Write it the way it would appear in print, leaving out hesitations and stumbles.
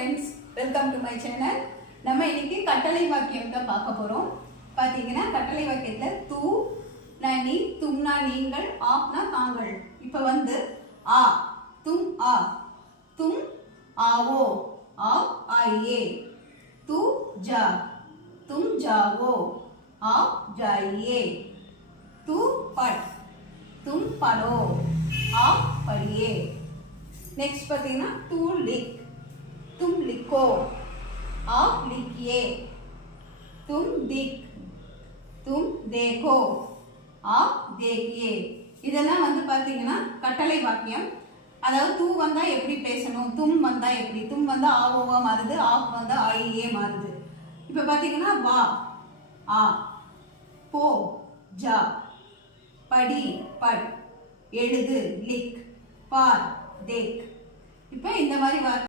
friends, welcome to my channel. நம்ம இன்னைக்கு கட்டளை வாக்கியம் தான் பார்க்க போறோம். பாத்தீங்கன்னா கட்டளை வாக்கியத்துல தூ நா நீ தும்னா நீங்கள் ஆப்னா தாங்கள். இப்போ வந்து ஆ तुम आओ आप आइए तू जा तुम जाओ आप जाइए तू पढ़ तुम पढ़ो आप पढ़िए. नेक्स्ट पातीना तू लिख तुम लिखो आप लिखिए तुम दिख तुम देखो आप देखिए. இதெல்லாம் வந்து பாத்தீங்கன்னா கட்டளை வாக்கியம். அதாவது தூ வந்தா எப்படி பேசணும், தும் வந்தா எப்படி, தும் வந்தா ஆவோவா மாறுது, ஆப் வந்தா ஆயே மாறுது. இப்போ பாத்தீங்கன்னா வா ஆ போ ஜா படி பட் எழுது லிக் பார் தேக். இப்போ இந்த மாதிரி